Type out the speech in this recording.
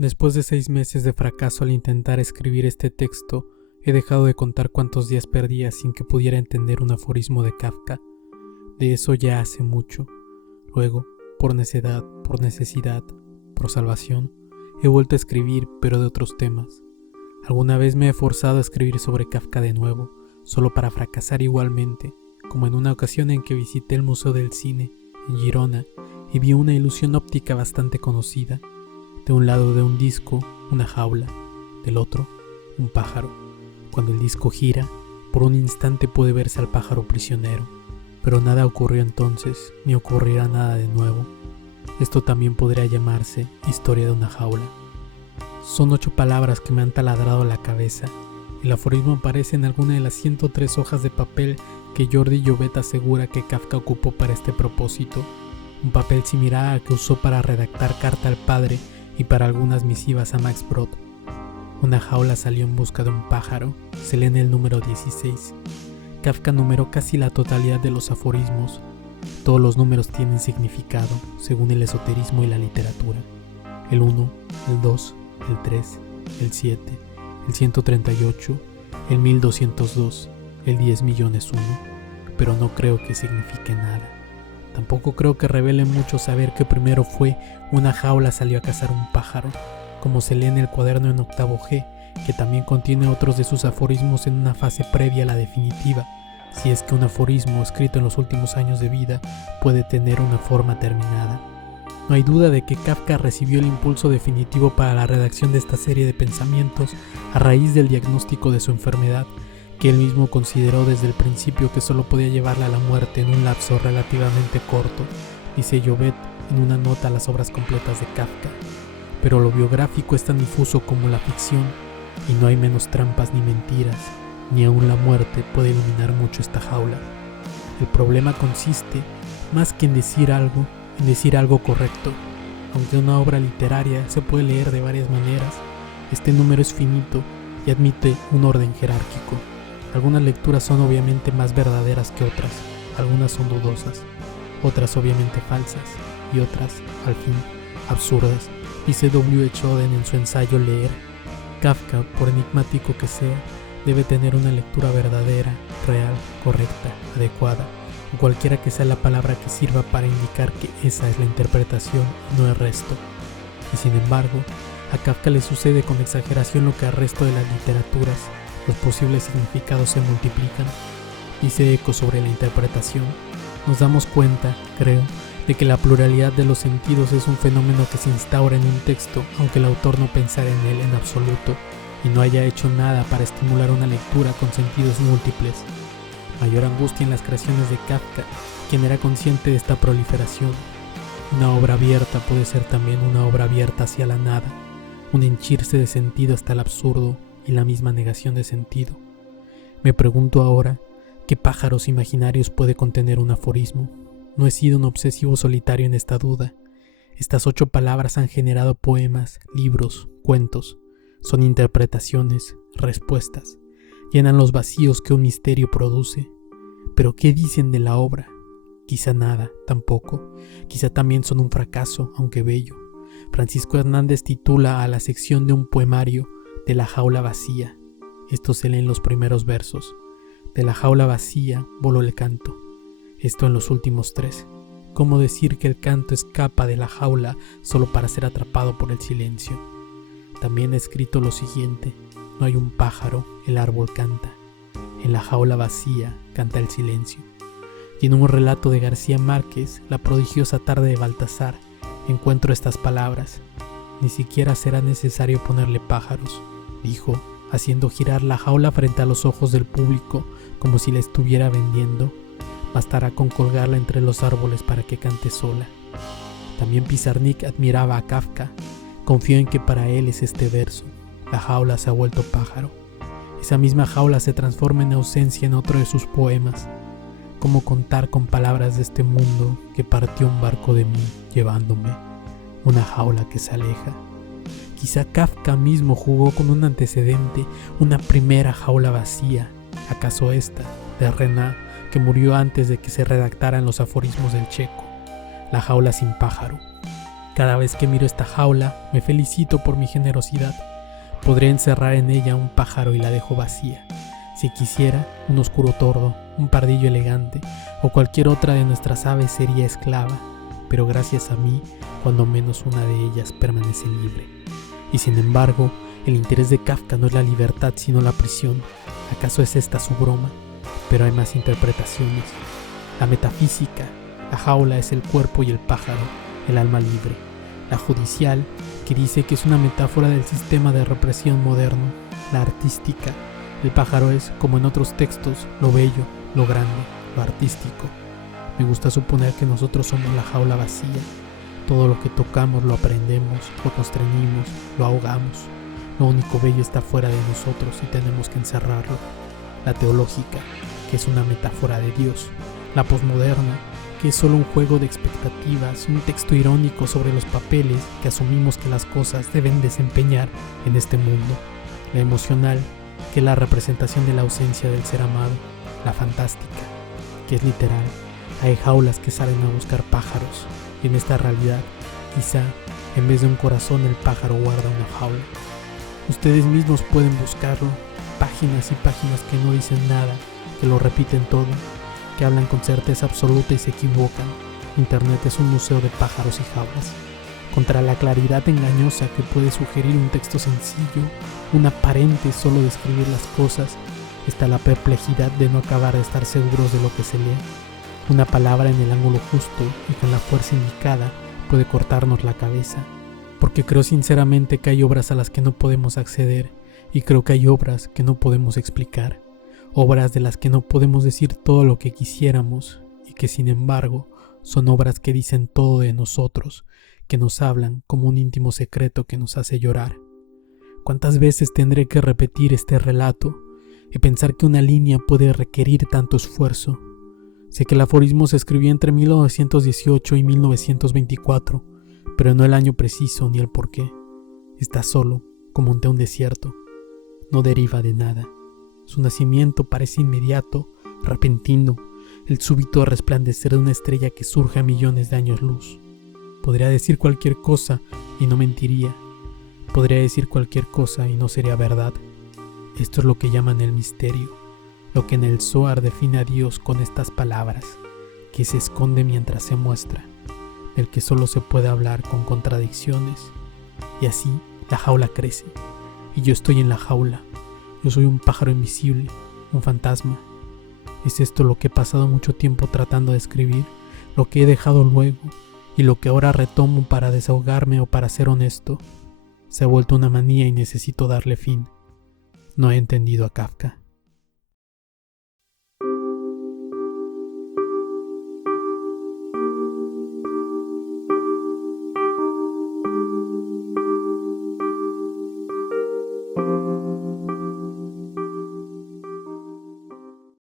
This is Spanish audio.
Después de 6 meses de fracaso al intentar escribir este texto, he dejado de contar cuántos días perdía sin que pudiera entender un aforismo de Kafka. De eso ya hace mucho. Luego, por necedad, por necesidad, por salvación, he vuelto a escribir, pero de otros temas. Alguna vez me he forzado a escribir sobre Kafka de nuevo, solo para fracasar igualmente, como en una ocasión en que visité el Museo del Cine, en Girona, y vi una ilusión óptica bastante conocida. De un lado de un disco, una jaula, del otro, un pájaro. Cuando el disco gira, por un instante puede verse al pájaro prisionero, pero nada ocurrió entonces, ni ocurrirá nada de nuevo. Esto también podría llamarse historia de una jaula. Son 8 palabras que me han taladrado la cabeza. El aforismo aparece en alguna de las 103 hojas de papel que Jordi Llobet asegura que Kafka ocupó para este propósito. Un papel similar al que usó para redactar Carta al Padre y para algunas misivas a Max Brod. Una jaula salió en busca de un pájaro, se lee en el número 16. Kafka numeró casi la totalidad de los aforismos. Todos los números tienen significado, según el esoterismo y la literatura. El 1, el 2, el 3, el 7, el 138, el 1202, el 10 millones 1, pero no creo que signifique nada. Tampoco creo que revele mucho saber que primero fue una jaula salió a cazar un pájaro, como se lee en el cuaderno en octavo G, que también contiene otros de sus aforismos en una fase previa a la definitiva, si es que un aforismo escrito en los últimos años de vida puede tener una forma terminada. No hay duda de que Kafka recibió el impulso definitivo para la redacción de esta serie de pensamientos a raíz del diagnóstico de su enfermedad, que él mismo consideró desde el principio que solo podía llevarla a la muerte en un lapso relativamente corto, dice Llobet en una nota a las obras completas de Kafka. Pero lo biográfico es tan difuso como la ficción, y no hay menos trampas ni mentiras, ni aun la muerte puede iluminar mucho esta jaula. El problema consiste, más que en decir algo correcto. Aunque una obra literaria se puede leer de varias maneras, este número es finito y admite un orden jerárquico. Algunas lecturas son obviamente más verdaderas que otras, algunas son dudosas, otras obviamente falsas y otras, al fin, absurdas, dice W.H. Auden en su ensayo Leer. Kafka, por enigmático que sea, debe tener una lectura verdadera, real, correcta, adecuada, o cualquiera que sea la palabra que sirva para indicar que esa es la interpretación y no el resto. Y sin embargo, a Kafka le sucede con exageración lo que al resto de las literaturas. Los posibles significados se multiplican. Dice Eco sobre la interpretación. Nos damos cuenta, creo, de que la pluralidad de los sentidos es un fenómeno que se instaura en un texto, aunque el autor no pensara en él en absoluto y no haya hecho nada para estimular una lectura con sentidos múltiples. Mayor angustia en las creaciones de Kafka, quien era consciente de esta proliferación. Una obra abierta puede ser también una obra abierta hacia la nada, un henchirse de sentido hasta el absurdo y la misma negación de sentido. Me pregunto ahora, ¿qué pájaros imaginarios puede contener un aforismo? No he sido un obsesivo solitario en esta duda. Estas 8 palabras han generado poemas, libros, cuentos. Son interpretaciones, respuestas. Llenan los vacíos que un misterio produce. Pero ¿qué dicen de la obra? Quizá nada, tampoco. Quizá también son un fracaso, aunque bello. Francisco Hernández titula a la sección de un poemario de la jaula vacía. Esto se lee en los primeros versos. De la jaula vacía voló el canto. Esto en los últimos 3. ¿Cómo decir que el canto escapa de la jaula solo para ser atrapado por el silencio? También he escrito lo siguiente. No hay un pájaro, el árbol canta. En la jaula vacía canta el silencio. Y en un relato de García Márquez, La prodigiosa tarde de Baltasar, encuentro estas palabras. Ni siquiera será necesario ponerle pájaros, dijo, haciendo girar la jaula frente a los ojos del público como si la estuviera vendiendo. Bastará con colgarla entre los árboles para que cante sola. También Pizarnik admiraba a Kafka. Confío en que para él es este verso. La jaula se ha vuelto pájaro. Esa misma jaula se transforma en ausencia en otro de sus poemas. ¿Cómo contar con palabras de este mundo que partió un barco de mí llevándome? Una jaula que se aleja. Quizá Kafka mismo jugó con un antecedente, una primera jaula vacía. ¿Acaso esta, de Renan, que murió antes de que se redactaran los aforismos del Checo? La jaula sin pájaro. Cada vez que miro esta jaula, me felicito por mi generosidad. Podré encerrar en ella un pájaro y la dejo vacía. Si quisiera, un oscuro tordo, un pardillo elegante o cualquier otra de nuestras aves sería esclava, pero gracias a mí, cuando menos una de ellas permanece libre. Y sin embargo, el interés de Kafka no es la libertad sino la prisión. ¿Acaso es esta su broma? Pero hay más interpretaciones. La metafísica, la jaula es el cuerpo y el pájaro, el alma libre. La judicial, que dice que es una metáfora del sistema de represión moderno. La artística, el pájaro es, como en otros textos, lo bello, lo grande, lo artístico. Me gusta suponer que nosotros somos la jaula vacía. Todo lo que tocamos lo aprendemos, lo constreñimos, lo ahogamos. Lo único bello está fuera de nosotros y tenemos que encerrarlo. La teológica, que es una metáfora de Dios. La posmoderna, que es solo un juego de expectativas, un texto irónico sobre los papeles que asumimos que las cosas deben desempeñar en este mundo. La emocional, que es la representación de la ausencia del ser amado. La fantástica, que es literal. Hay jaulas que salen a buscar pájaros, y en esta realidad, quizá, en vez de un corazón, el pájaro guarda una jaula. Ustedes mismos pueden buscarlo, páginas y páginas que no dicen nada, que lo repiten todo, que hablan con certeza absoluta y se equivocan. Internet es un museo de pájaros y jaulas. Contra la claridad engañosa que puede sugerir un texto sencillo, un aparente solo describir las cosas, está la perplejidad de no acabar de estar seguros de lo que se lee. Una palabra en el ángulo justo y con la fuerza indicada puede cortarnos la cabeza. Porque creo sinceramente que hay obras a las que no podemos acceder y creo que hay obras que no podemos explicar. Obras de las que no podemos decir todo lo que quisiéramos y que sin embargo son obras que dicen todo de nosotros, que nos hablan como un íntimo secreto que nos hace llorar. ¿Cuántas veces tendré que repetir este relato y pensar que una línea puede requerir tanto esfuerzo? Sé que el aforismo se escribió entre 1918 y 1924, pero no el año preciso ni el porqué. Está solo, como ante un desierto. No deriva de nada. Su nacimiento parece inmediato, repentino, el súbito resplandecer de una estrella que surge a millones de años luz. Podría decir cualquier cosa y no mentiría. Podría decir cualquier cosa y no sería verdad. Esto es lo que llaman el misterio, lo que en el Zohar define a Dios con estas palabras, que se esconde mientras se muestra, del que solo se puede hablar con contradicciones. Y así la jaula crece, y yo estoy en la jaula. Yo soy un pájaro invisible, un fantasma. ¿Es esto lo que he pasado mucho tiempo tratando de escribir? Lo que he dejado luego, y lo que ahora retomo para desahogarme o para ser honesto. Se ha vuelto una manía y necesito darle fin. No he entendido a Kafka.